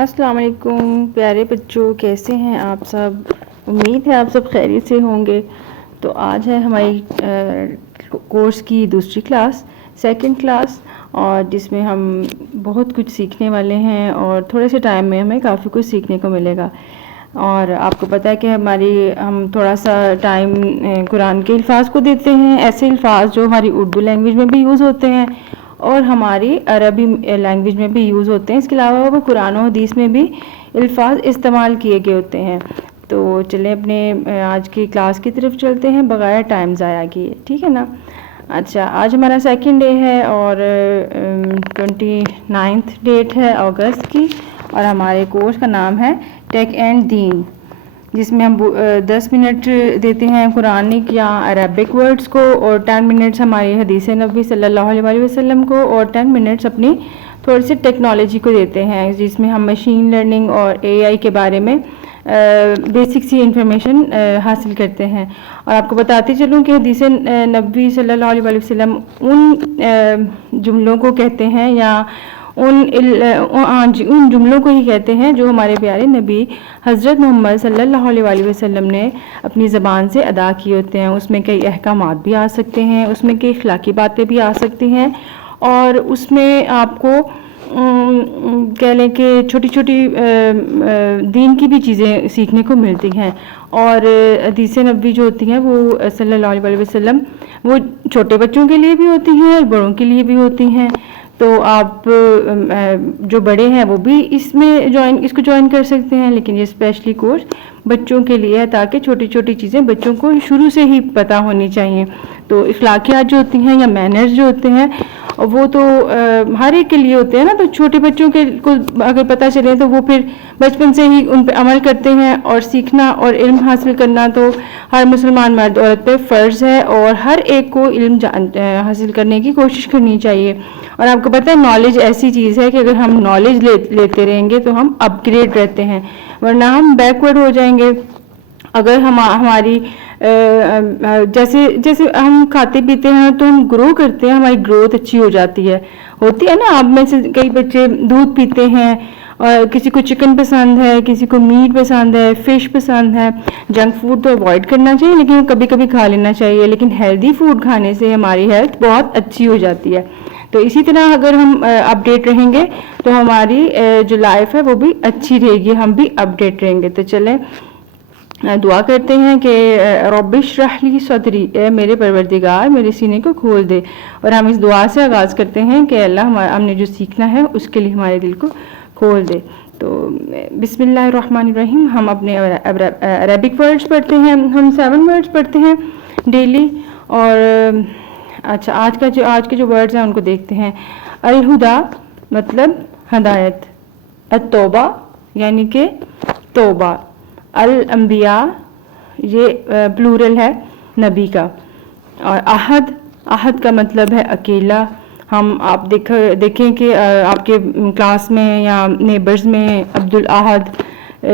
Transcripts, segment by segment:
السلام علیکم پیارے بچوں، کیسے ہیں آپ سب؟ امید ہے آپ سب خیریت سے ہوں گے۔ تو آج ہے ہماری کورس کی دوسری کلاس، سیکنڈ کلاس، اور جس میں ہم بہت کچھ سیکھنے والے ہیں اور تھوڑے سے ٹائم میں ہمیں کافی کچھ سیکھنے کو ملے گا۔ اور آپ کو پتہ ہے کہ ہم تھوڑا سا ٹائم قرآن کے الفاظ کو دیتے ہیں، ایسے الفاظ جو ہماری اردو لینگویج میں بھی یوز ہوتے ہیں اور ہماری عربی لینگویج میں بھی یوز ہوتے ہیں۔ اس کے علاوہ وہ قرآن و حدیث میں بھی الفاظ استعمال کیے گئے ہوتے ہیں۔ تو چلیں اپنے آج کی کلاس کی طرف چلتے ہیں بغیر ٹائم ضائع کیے، ٹھیک ہے نا؟ اچھا، آج ہمارا سیکنڈ ڈے ہے اور 29 ڈیٹ ہے اگست کی، اور ہمارے کورس کا نام ہے ٹیک اینڈ دین، جس میں ہم 10 منٹ دیتے ہیں قرآنک یا عربک ورڈز کو، اور 10 منٹس ہماری حدیث نبوی صلی اللہ علیہ وسلم کو، اور 10 منٹس اپنی تھوڑی سی ٹیکنالوجی کو دیتے ہیں، جس میں ہم مشین لرننگ اور AI کے بارے میں بیسک سی انفارمیشن حاصل کرتے ہیں۔ اور آپ کو بتاتی چلوں کہ حدیث نبوی صلی اللہ علیہ وسلم ان جملوں کو کہتے ہیں یا ان جملوں کو ہی کہتے ہیں جو ہمارے پیارے نبی حضرت محمد صلی اللہ علیہ وسلم نے اپنی زبان سے ادا کیے ہوتے ہیں۔ اس میں کئی احکامات بھی آ سکتے ہیں، اس میں کئی اخلاقی باتیں بھی آ سکتی ہیں، اور اس میں آپ کو کہہ لیں کہ چھوٹی چھوٹی دین کی بھی چیزیں سیکھنے کو ملتی ہیں۔ اور حدیث نبوی جو ہوتی ہیں وہ صلی اللہ علیہ وسلم وہ چھوٹے بچوں کے لیے بھی ہوتی ہیں اور بڑوں کے لیے بھی ہوتی ہیں۔ تو آپ جو بڑے ہیں وہ بھی اس کو جوائن کر سکتے ہیں، لیکن یہ اسپیشلی کورس بچوں کے لیے ہے تاکہ چھوٹی چھوٹی چیزیں بچوں کو شروع سے ہی پتہ ہونی چاہیے۔ تو اخلاقیات جو ہوتی ہیں یا مینرز جو ہوتے ہیں وہ تو ہر ایک کے لیے ہوتے ہیں نا، تو چھوٹے بچوں کو اگر پتہ چلے تو وہ پھر بچپن سے ہی ان پہ عمل کرتے ہیں، اور سیکھنا اور علم حاصل کرنا تو ہر مسلمان مرد عورت پہ فرض ہے، اور ہر ایک کو علم حاصل کرنے کی کوشش کرنی چاہیے۔ اور آپ کو پتہ ہے نالج ایسی چیز ہے کہ اگر ہم نالج لیتے رہیں گے تو ہم اپ گریڈ رہتے ہیں، ورنہ ہم بیکورڈ ہو جائیں گے۔ اگر ہماری جیسے ہم کھاتے پیتے ہیں تو ہم گرو کرتے ہیں، ہماری گروتھ اچھی ہو جاتی ہے، ہوتی ہے نا۔ آپ میں سے کئی بچے دودھ پیتے ہیں، اور کسی کو چکن پسند ہے، کسی کو میٹ پسند ہے، فش پسند ہے۔ جنک فوڈ تو اوائڈ کرنا چاہیے، لیکن کبھی کبھی کھا لینا چاہیے، لیکن ہیلدی فوڈ کھانے سے ہماری ہیلتھ بہت اچھی ہو جاتی ہے۔ تو اسی طرح اگر ہم اپڈیٹ رہیں گے تو ہماری جو لائف ہے وہ بھی اچھی رہے گی، ہم بھی اپڈیٹ رہیں گے۔ تو چلیں دعا کرتے ہیں کہ رب اشرح لی صدری، اے میرے پروردگار میرے سینے کو کھول دے۔ اور ہم اس دعا سے آغاز کرتے ہیں کہ اللہ ہم نے جو سیکھنا ہے اس کے لیے ہمارے دل کو کھول دے۔ تو بسم اللہ الرحمن الرحیم، ہم اپنے عربک ورڈز پڑھتے ہیں، ہم 7 ورڈز پڑھتے ہیں ڈیلی۔ اور اچھا، آج کے جو ورڈز ہیں ان کو دیکھتے ہیں۔ الہدا مطلب ہدایت، التوبہ یعنی کہ توبہ، الانبیاء یہ پلورل ہے نبی کا، اور احد کا مطلب ہے اکیلا۔ آپ دیکھیں کہ آپ کے کلاس میں یا نیبرز میں عبدالاحد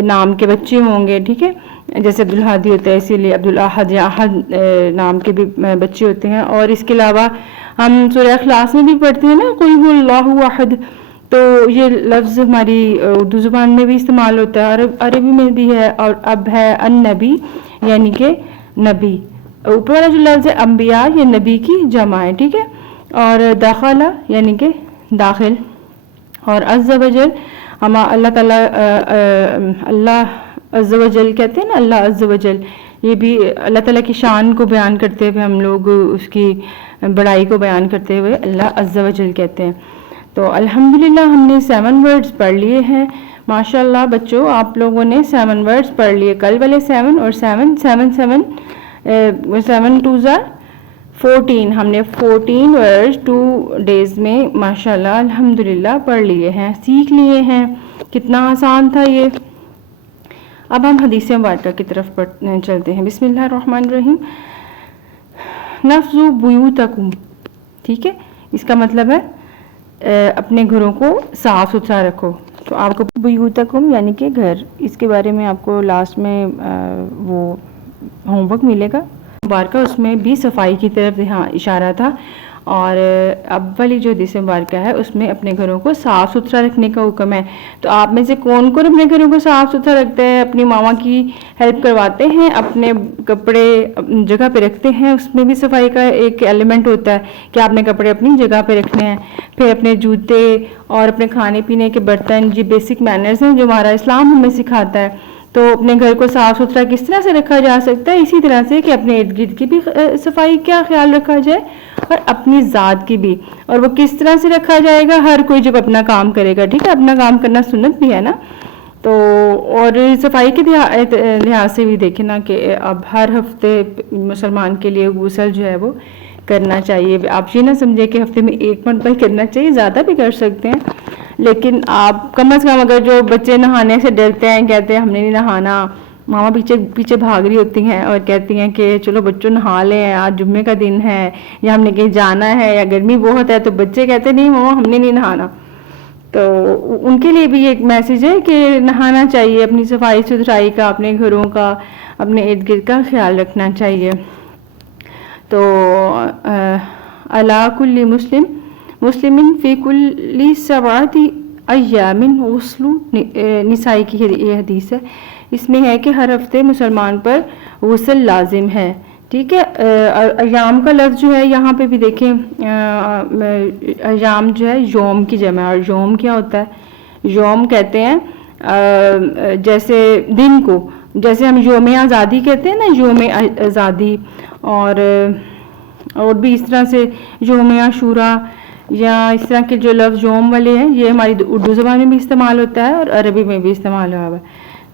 نام کے بچے ہوں گے، ٹھیک ہے، جیسے عبدالہادی ہوتا ہے اسی لیے عبدالاحد یا احد نام کے بھی بچے ہوتے ہیں۔ اور اس کے علاوہ ہم سورہ اخلاص میں بھی پڑھتے ہیں نا، قل هو اللہ احد، تو یہ لفظ ہماری اردو زبان میں بھی استعمال ہوتا ہے، عربی میں بھی ہے۔ اور اب ہے النبی یعنی کہ نبی، اوپر والا جو لفظ ہے انبیاء یہ نبی کی جمع ہے، ٹھیک ہے۔ اور داخلہ یعنی کہ داخل، اور عز و جل اللہ تعالیٰ اللہ عز و جل کہتے ہیں نا، اللہ عز و جل، یہ بھی اللہ تعالیٰ کی شان کو بیان کرتے ہوئے ہم لوگ اس کی بڑائی کو بیان کرتے ہوئے اللہ عز و جل کہتے ہیں۔ تو الحمدللہ ہم نے 7 ورڈز پڑھ لیے ہیں، ماشاءاللہ بچوں آپ لوگوں نے 7 ورڈز پڑھ لیے، کل والے 7 اور 7 2 14، ہم نے 14 ورڈز 2 ڈیز میں ماشاءاللہ الحمدللہ پڑھ لیے ہیں، سیکھ لیے ہیں، کتنا آسان تھا یہ۔ اب ہم حدیث مبارکہ کی طرف چلتے ہیں۔ بسم اللہ الرحمن الرحیم۔ نفذوا بیوتکم، ٹھیک ہے، اس کا مطلب ہے اپنے گھروں کو صاف ستھرا رکھو۔ تو آپ کو بیوتکم یعنی کہ گھر، اس کے بارے میں آپ کو لاسٹ میں وہ ہوم ورک ملے گا مبارکہ، اس میں بھی صفائی کی طرف اشارہ تھا۔ اور اب والی جو حدیث مبارکہ ہے اس میں اپنے گھروں کو صاف ستھرا رکھنے کا حکم ہے. تو آپ میں سے کون کون اپنے گھروں کو صاف ستھرا رکھتے ہیں, اپنی ماما کی ہیلپ کرواتے ہیں, اپنے کپڑے جگہ پہ رکھتے ہیں؟ اس میں بھی صفائی کا ایک ایلیمنٹ ہوتا ہے کہ آپ نے کپڑے اپنی جگہ پہ رکھنے ہیں. پھر اپنے جوتے اور اپنے کھانے پینے کے برتن, یہ بیسک مینرز ہیں جو ہمارا اسلام ہمیں سکھاتا ہے. تو اپنے گھر کو صاف ستھرا کس طرح سے رکھا جا سکتا ہے؟ اسی طرح سے کہ اپنے ارد گرد کی بھی صفائی کا خیال رکھا جائے اور اپنی ذات کی بھی. اور وہ کس طرح سے رکھا جائے گا؟ ہر کوئی جب اپنا کام کرے گا, ٹھیک ہے, اپنا کام کرنا سنت بھی ہے نا. تو اور صفائی کے لحاظ سے بھی دیکھیں نا کہ اب ہر ہفتے مسلمان کے لیے غسل جو ہے وہ کرنا چاہیے. آپ یہ نہ سمجھے کہ ہفتے میں 1 مرتبہ ہی کرنا چاہیے, زیادہ بھی کر سکتے ہیں, لیکن آپ کم از کم, اگر جو بچے نہانے سے ڈرتے ہیں, کہتے ہیں ہم نے نہیں نہانا, ماما پیچھے بھاگ رہی ہوتی ہیں اور کہتی ہیں کہ چلو بچوں نہا لیں, آج جمعے کا دن ہے یا ہم نے کہیں جانا ہے یا گرمی بہت ہے, تو بچے کہتے ہیں نہیں ماما ہم نے نہیں نہانا. تو ان کے لیے بھی ایک میسیج ہے کہ نہانا چاہیے, اپنی صفائی ستھرائی کا, اپنے گھروں کا, اپنے ارد گرد کا خیال رکھنا چاہیے. تو علی کل مسلم فی کل 7 ایام غسل, نسائی کی یہ حدیث ہے. اس میں ہے کہ ہر ہفتے مسلمان پر غسل لازم ہے, ٹھیک ہے. ایام کا لفظ جو ہے یہاں پہ بھی دیکھیں, ایام جو ہے یوم کی جمع ہے, اور یوم کیا ہوتا ہے؟ یوم کہتے ہیں جیسے دن کو, جیسے ہم یوم آزادی کہتے ہیں نا, یوم آزادی, اور بھی اس طرح سے یوم عاشوراء, یا اس طرح کے جو لفظ یوم والے ہیں یہ ہماری اردو زبان میں بھی استعمال ہوتا ہے اور عربی میں بھی استعمال ہوا ہے.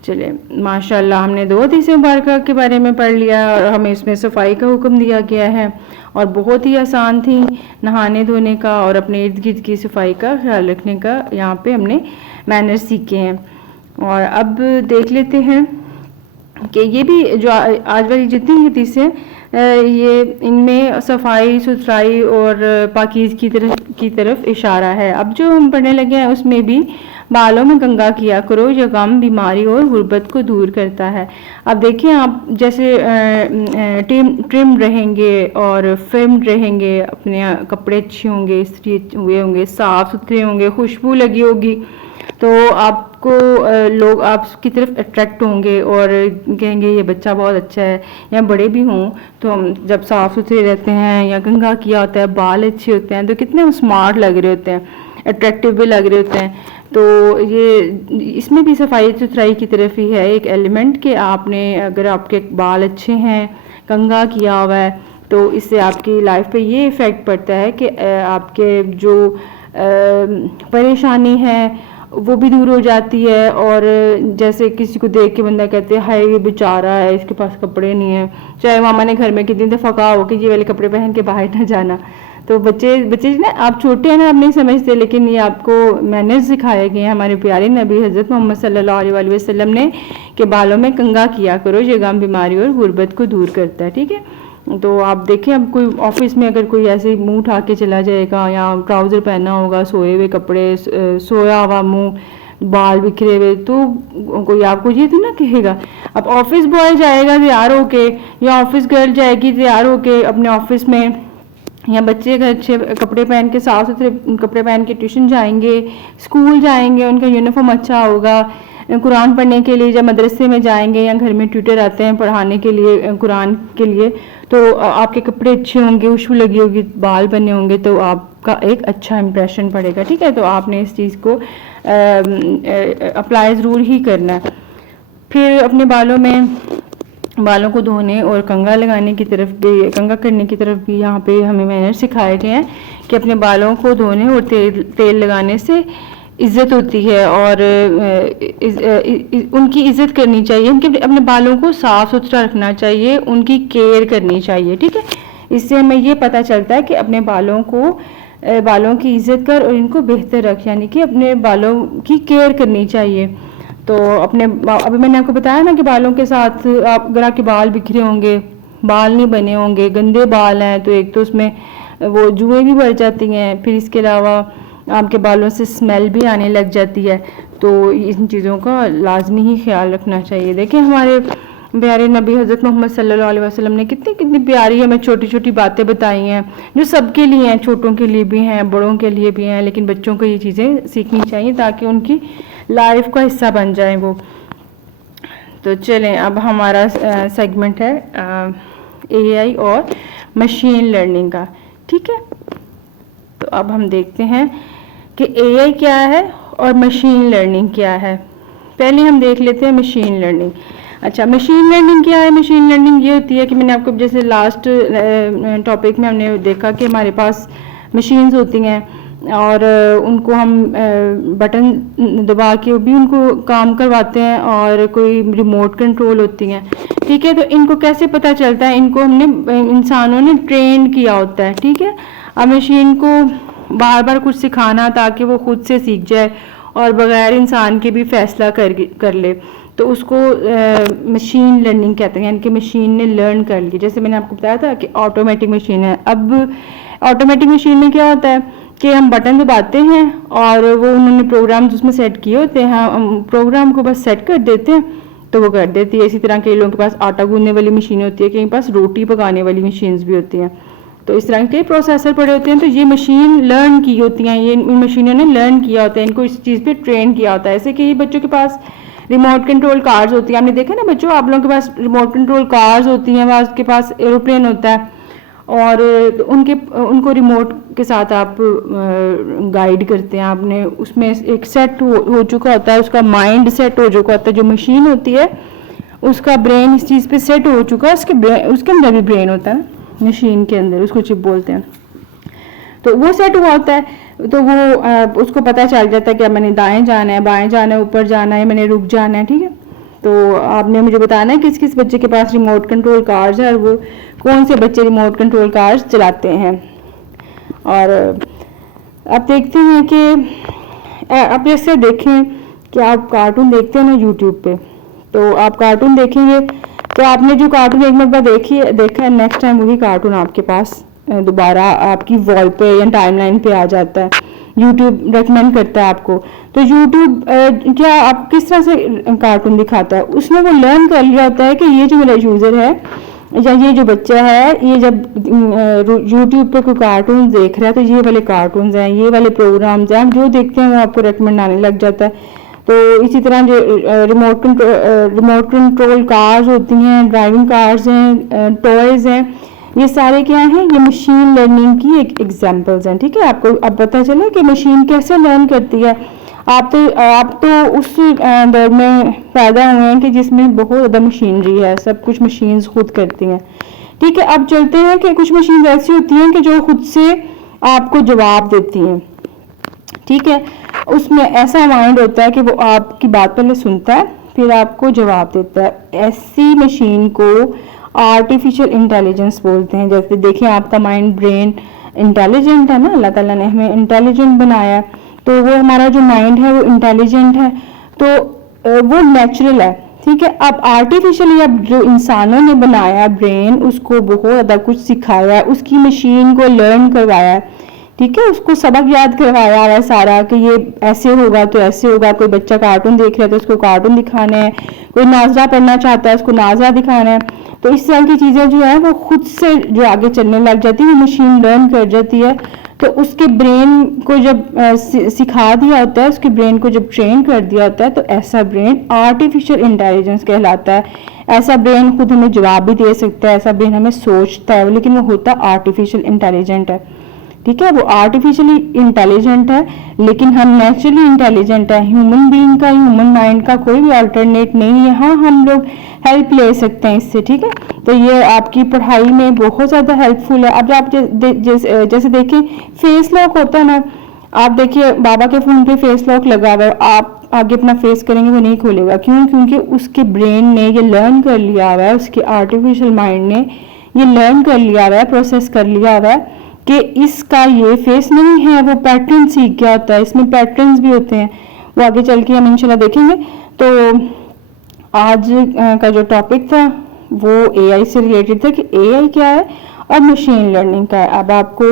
چلے ماشاءاللہ, ہم نے 2 حدیث مبارکہ کے بارے میں پڑھ لیا اور ہمیں اس میں صفائی کا حکم دیا گیا ہے, اور بہت ہی آسان تھی نہانے دھونے کا اور اپنے ارد گرد کی صفائی کا خیال رکھنے کا. یہاں پہ ہم نے مینر سیکھے ہیں. اور اب دیکھ لیتے ہیں کہ یہ بھی جو آج والی جتنی حدیثیں یہ ان میں صفائی ستھرائی اور پاکیزگی کی طرف اشارہ ہے. اب جو ہم پڑھنے لگے ہیں اس میں بھی بالوں میں کنگھا کیا کرو, یہ غم, بیماری اور غربت کو دور کرتا ہے. اب دیکھیں آپ جیسے ٹرم رہیں گے اور فرمڈ رہیں گے, اپنے کپڑے اچھے ہوں گے, استری ہوئے ہوں گے, صاف ستھرے ہوں گے, خوشبو لگی ہوگی, تو آپ کو لوگ آپ کی طرف اٹریکٹ ہوں گے اور کہیں گے یہ بچہ بہت اچھا ہے. یا بڑے بھی ہوں تو ہم جب صاف ستھرے رہتے ہیں یا کنگھا کیا ہوتا ہے, بال اچھے ہوتے ہیں, تو کتنے اسمارٹ لگ رہے ہوتے ہیں, اٹریکٹیو بھی لگ رہے ہوتے ہیں. تو یہ اس میں بھی صفائی ستھرائی کی طرف ہی ہے ایک ایلیمنٹ کہ آپ نے, اگر آپ کے بال اچھے ہیں, کنگھا کیا ہوا ہے, تو اس سے آپ کی لائف پہ یہ ایفیکٹ پڑتا ہے کہ آپ کے جو پریشانی ہے وہ بھی دور ہو جاتی ہے. اور جیسے کسی کو دیکھ کے بندہ کہتے ہیں ہائے یہ بیچارہ ہے, اس کے پاس کپڑے نہیں ہیں, چاہے ماما نے گھر میں کتنی دفعہ کہا ہو کہ یہ والے کپڑے پہن کے باہر نہ جانا. تو بچے نا, آپ چھوٹے ہیں نا, آپ نہیں سمجھتے, لیکن یہ آپ کو مینرز سکھائے گئے ہیں ہمارے پیارے نبی حضرت محمد صلی اللہ علیہ وسلم نے کہ بالوں میں کنگھا کیا کرو, یہ غم, بیماری اور غربت کو دور کرتا ہے, ٹھیک ہے. تو آپ دیکھیں اب کوئی آفس میں اگر کوئی ایسے منہ اٹھا کے چلا جائے گا, یا ٹراؤزر پہنا ہوگا, سوئے ہوئے کپڑے, سویا ہوا منہ, بال بکھرے ہوئے, تو کوئی آپ کو یہ تو نہ کہے گا. اب آفس بوائے جائے گا تیار ہو کے, یا آفس گرل جائے گی تیار ہو کے اپنے آفس میں, یا بچے اگر اچھے کپڑے پہن کے, صاف ستھرے کپڑے پہن کے ٹیوشن جائیں گے, اسکول جائیں گے, ان کا یونیفارم اچھا ہوگا, قرآن پڑھنے کے لیے جب مدرسے میں جائیں گے, یا گھر میں ٹیوٹر آتے ہیں پڑھانے کے لیے قرآن کے لیے, تو آپ کے کپڑے اچھے ہوں گے, خوشبو لگی ہوگی, بال بنے ہوں گے, تو آپ کا ایک اچھا امپریشن پڑے گا, ٹھیک ہے. تو آپ نے اس چیز کو اپلائی ضرور ہی کرنا ہے. پھر اپنے بالوں کو دھونے اور کنگھا لگانے کی طرف بھی, کنگھا کرنے کی طرف بھی یہاں پہ ہمیں مینر سکھائے گئے ہیں کہ اپنے بالوں کو دھونے اور تیل لگانے سے عزت ہوتی ہے, اور ان کی عزت کرنی چاہیے, ان کے اپنے بالوں کو صاف ستھرا رکھنا چاہیے, ان کی کیئر کرنی چاہیے, ٹھیک ہے. اس سے ہمیں یہ پتہ چلتا ہے کہ اپنے بالوں کی عزت کر اور ان کو بہتر رکھ, یعنی کہ اپنے بالوں کی کیئر کرنی چاہیے. تو ابھی میں نے آپ کو بتایا نا کہ بالوں کے ساتھ اگر آپ کے بال بکھرے ہوں گے, بال نہیں بنے ہوں گے, گندے بال ہیں, تو ایک تو اس میں وہ جوئیں بھی بڑھ جاتی ہیں, پھر اس کے علاوہ آپ کے بالوں سے اسمیل بھی آنے لگ جاتی ہے. تو ان چیزوں کا لازمی ہی خیال رکھنا چاہیے. دیکھیں ہمارے پیارے نبی حضرت محمد صلی اللہ علیہ وسلم نے کتنی پیاری ہمیں چھوٹی چھوٹی باتیں بتائی ہیں جو سب کے لیے ہیں, چھوٹوں کے لیے بھی ہیں, بڑوں کے لیے بھی ہیں, لیکن بچوں کو یہ چیزیں سیکھنی چاہیے تاکہ ان کی لائف کا حصہ بن جائیں وہ. تو چلیں اب ہمارا سیگمنٹ ہے اے آئی اور مشین لرننگ کا. ٹھیک ہے, تو اب ہم دیکھتے ہیں کہ اے آئی کیا ہے اور مشین لرننگ کیا ہے. پہلے ہم دیکھ لیتے ہیں مشین لرننگ. اچھا, مشین لرننگ کیا ہے؟ مشین لرننگ یہ ہوتی ہے کہ میں نے آپ کو جیسے لاسٹ ٹاپک میں ہم نے دیکھا کہ ہمارے پاس مشینز ہوتی ہیں اور ان کو ہم بٹن دبا کے بھی ان کو کام کرواتے ہیں اور کوئی ریموٹ کنٹرول ہوتی ہیں. ٹھیک ہے, تو ان کو کیسے پتہ چلتا ہے؟ ان کو ہم نے انسانوں نے ٹرین کیا ہوتا ہے. ٹھیک ہے, اب مشین کو بار بار کچھ سکھانا تاکہ وہ خود سے سیکھ جائے اور بغیر انسان کے بھی فیصلہ کر لے, تو اس کو مشین لرننگ کہتے ہیں, یعنی کہ مشین نے لرن کر لی. جیسے میں نے آپ کو بتایا تھا کہ آٹومیٹک مشین ہے. اب آٹومیٹک مشین میں کیا ہوتا ہے کہ ہم بٹن دباتے ہیں اور وہ انہوں نے پروگرام اس میں سیٹ کیے ہوتے ہیں, ہم پروگرام کو بس سیٹ کر دیتے ہیں تو وہ کر دیتی ہے. اسی طرح کئی لوگوں کے پاس آٹا گوندنے والی مشین ہوتی ہے, کئی پاس روٹی پکانے والی مشینز بھی ہوتی ہیں. تو اس طرح کے پروسیسر پڑے ہوتے ہیں. تو یہ مشین لرن کی ہوتی ہیں, یہ ان مشینوں نے لرن کیا ہوتا ہے, ان کو اس چیز پہ ٹرین کیا ہوتا ہے. ایسے کہ یہ بچوں کے پاس ریموٹ کنٹرول کارز ہوتی ہیں. آپ نے دیکھا نا بچوں, آپ لوگوں کے پاس ریموٹ کنٹرول کارز ہوتی ہیں, بعض کے پاس ایروپلین ہوتا ہے اور ان کو ریموٹ کے ساتھ آپ گائیڈ کرتے ہیں. آپ نے اس میں ایک سیٹ ہو چکا ہوتا ہے, اس کا مائنڈ سیٹ ہو چکا ہوتا ہے. جو مشین ہوتی ہے اس کا برین اس چیز پہ سیٹ ہو چکا ہے, اس کے اندر بھی برین ہوتا ہے نا مشین کے اندر, اس کو چپ بولتے ہیں. تو وہ سیٹ ہوا ہوتا ہے تو وہ اس کو پتہ چل جاتا ہے کہ اب میں نے دائیں جانا ہے, بائیں جانا ہے, اوپر جانا ہے, میں نے رک جانا ہے. ٹھیک ہے, تو آپ نے مجھے بتانا ہے کس کس بچے کے پاس ریموٹ کنٹرول کارز ہے اور وہ کون سے بچے ریموٹ کنٹرول کارز چلاتے ہیں. اور آپ دیکھتے ہیں کہ آپ جیسے دیکھیں کہ آپ کارٹون دیکھتے ہیں نا یوٹیوب پہ, تو آپ کارٹون دیکھیں گے تو آپ نے جو کارٹون ایک مرتبہ دیکھا ہے, نیکسٹ ٹائم وہی کارٹون آپ کے پاس دوبارہ آپ کی وال پہ یا ٹائم لائن پہ آ جاتا ہے. یوٹیوب ریکمینڈ کرتا ہے آپ کو. تو یوٹیوب کیا آپ کس طرح سے کارٹون دکھاتا ہے, اس نے وہ لرن کر لیا ہوتا ہے کہ یہ جو میرا یوزر ہے یا یہ جو بچہ ہے, یہ جب یوٹیوب پہ کوئی کارٹون دیکھ رہا ہے تو یہ والے کارٹونز ہیں, یہ والے پروگرامز ہیں, ہم جو دیکھتے ہیں وہ آپ کو ریکمینڈ آنے لگ جاتا ہے. تو اسی طرح جو ریموٹ کنٹرول کارز ہوتی ہیں, ڈرائیونگ کارز ہیں, ٹوائز ہیں, یہ سارے کیا ہیں؟ یہ مشین لرننگ کی ایک ایگزامپلز ہیں. ٹھیک ہے, آپ کو اب پتہ چلا کہ مشین کیسے لرن کرتی ہے. آپ تو اس دور میں پیدا ہوئے ہیں کہ جس میں بہت زیادہ مشینری ہے, سب کچھ مشینز خود کرتی ہیں. ٹھیک ہے, اب چلتے ہیں کہ کچھ مشینز ایسی ہوتی ہیں کہ جو خود سے آپ کو جواب دیتی ہیں. ٹھیک ہے, اس میں ایسا مائنڈ ہوتا ہے کہ وہ آپ کی بات پہلے سنتا ہے پھر آپ کو جواب دیتا ہے. ایسی مشین کو آرٹیفیشل انٹیلیجنس بولتے ہیں. جیسے دیکھیں آپ کا مائنڈ برین انٹیلیجنٹ ہے نا, اللہ تعالیٰ نے ہمیں انٹیلیجنٹ بنایا ہے, تو وہ ہمارا جو مائنڈ ہے وہ انٹیلیجنٹ ہے, تو وہ نیچرل ہے. ٹھیک ہے, اب آرٹیفیشلی اب جو انسانوں نے بنایا برین, اس کو بہت زیادہ کچھ سکھایا ہے, اس کی مشین کو لرن کروایا ہے. ٹھیک ہے, اس کو سبق یاد کروایا ہے سارا کہ یہ ایسے ہوگا تو ایسے ہوگا. کوئی بچہ کارٹون دیکھ رہا ہے تو اس کو کارٹون دکھانا ہے, کوئی ناظرہ پڑھنا چاہتا ہے اس کو ناظرہ دکھانا ہے. تو اس طرح کی چیزیں جو ہیں وہ خود سے جو آگے چلنے لگ جاتی ہیں, وہ مشین لرن کر جاتی ہے. تو اس کے برین کو جب سکھا دیا ہوتا ہے, اس کے برین کو جب ٹرین کر دیا ہوتا ہے, تو ایسا برین آرٹیفیشل انٹیلیجنس کہلاتا ہے. ایسا برین خود ہمیں جواب بھی دے سکتا ہے, ایسا برین ہمیں سوچتا ہے, لیکن وہ ہوتا آرٹیفیشل انٹیلیجنٹ ہے. ٹھیک ہے, وہ آرٹیفیشلی انٹیلیجنٹ ہے لیکن ہم نیچرلی انٹیلیجنٹ ہے. ہیومن بینگ کا, ہیومن مائنڈ کا کوئی بھی آلٹرنیٹ نہیں ہے. ہاں, ہم لوگ ہیلپ لے سکتے ہیں اس سے. ٹھیک ہے, تو یہ آپ کی پڑھائی میں بہت زیادہ ہیلپ فل ہے. اب آپ جیسے دیکھیں فیس لاک ہوتا ہے نا, آپ دیکھیے بابا کے فون پہ فیس لاک لگا ہوا ہے, آپ آگے اپنا فیس کریں گے وہ نہیں کھولے گا. کیوں؟ کیونکہ اس کے برین نے یہ لرن کر لیا ہوا ہے, اس کے آرٹیفیشل مائنڈ نے یہ لرن کر لیا ہوا ہے, پروسیس کر لیا ہوا ہے کہ اس کا یہ فیس نہیں ہے, وہ پیٹرن سیکھ گیا ہوتا ہے. اس میں پیٹرنز بھی ہوتے ہیں, وہ آگے چل کے ہم انشاءاللہ دیکھیں گے. تو آج کا جو ٹاپک تھا وہ اے آئی سے ریلیٹڈ تھا کہ اے آئی کیا ہے اور مشین لرننگ کا ہے. اب آپ کو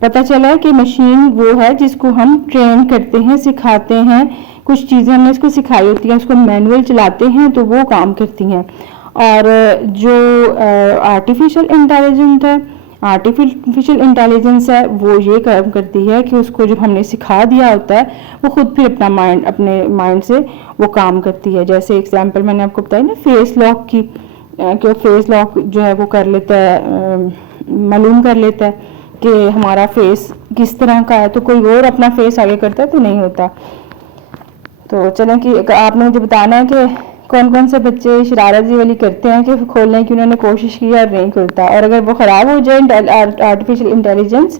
پتہ چلا ہے کہ مشین وہ ہے جس کو ہم ٹرین کرتے ہیں, سکھاتے ہیں. کچھ چیزیں ہم نے اس کو سکھائی ہوتی ہیں, اس کو مینول چلاتے ہیں تو وہ کام کرتی ہیں. اور جو آرٹیفیشل انٹیلیجنس ہے وہ یہ کام کرتی ہے کہ اس کو جو ہم نے سکھا دیا ہوتا ہے وہ خود پھر اپنے مائنڈ سے وہ کام کرتی ہے. جیسے ایگزامپل میں نے آپ کو بتائی نا فیس لاک کی, کہ فیس لاک جو ہے وہ کر لیتا ہے, معلوم کر لیتا ہے کہ ہمارا فیس کس طرح کا ہے, تو کوئی اور اپنا فیس آگے کرتا ہے تو نہیں ہوتا. تو چلیں کہ آپ نے مجھے بتانا ہے کہ کون کون سے بچے شرارت والی کرتے ہیں کہ کھولنے کی انہوں نے کوشش کی اور نہیں کھلتا, اور اگر وہ خراب ہو جائے آرٹیفیشل انٹیلیجنس,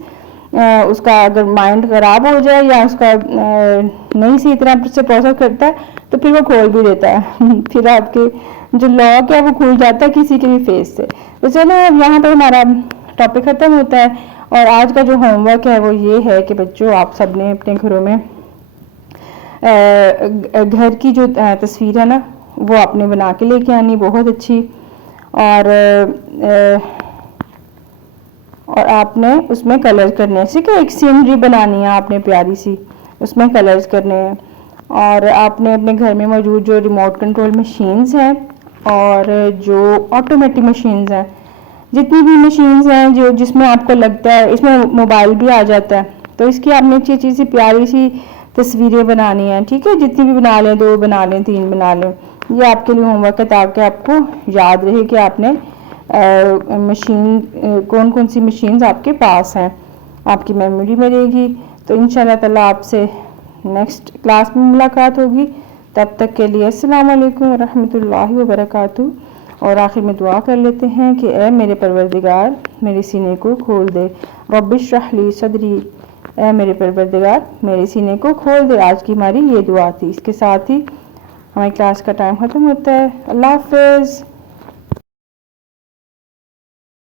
اس کا اگر مائنڈ خراب ہو جائے یا اس کا نہیں صحیح طرح سے پروسیس کرتا ہے تو پھر وہ کھول بھی دیتا ہے, پھر آپ کے جو لاک ہے وہ کھل جاتا ہے کسی کے بھی فیس سے. تو چلو یہاں پہ ہمارا ٹاپک ختم ہوتا ہے, اور آج کا جو ہوم ورک ہے وہ یہ ہے کہ بچوں آپ سب نے اپنے گھروں میں گھر کی جو تصویر ہے نا وہ آپ نے بنا کے لے کے آنی بہت اچھی, اور آپ نے اس میں کلر کرنے ہیں, کہ ایک سینری بنانی ہے آپ نے پیاری سی, اس میں کلرز کرنے ہیں. اور آپ نے اپنے گھر میں موجود جو ریموٹ کنٹرول مشینز ہیں اور جو آٹومیٹک مشینز ہیں, جتنی بھی مشینز ہیں جو جس میں آپ کو لگتا ہے اس میں موبائل بھی آ جاتا ہے, تو اس کی آپ نے اچھی اچھی سی پیاری سی تصویریں بنانی ہیں, ٹھیک ہے, جتنی بھی بنا لیں, 2 بنا لیں, 3 بنا لیں. یہ آپ کے لیے ہوم ورک ہے تاکہ آپ کو یاد رہے کہ آپ نے مشین کون کون سی مشینز آپ کے پاس ہیں, آپ کی میموری میں رہے گی. تو انشاءاللہ تعالی آپ سے نیکسٹ کلاس میں ملاقات ہوگی. تب تک کے لیے السلام علیکم ورحمۃ اللہ وبرکاتہ. اور آخر میں دعا کر لیتے ہیں کہ اے میرے پروردگار میرے سینے کو کھول دے, رب اشرح لی صدری, اے میرے پروردگار میرے سینے کو کھول دے. آج کی ہماری یہ دعا تھی. اس کے ساتھ ہی ہماری کلاس کا ٹائم ختم ہوتا ہے. اللہ حافظ.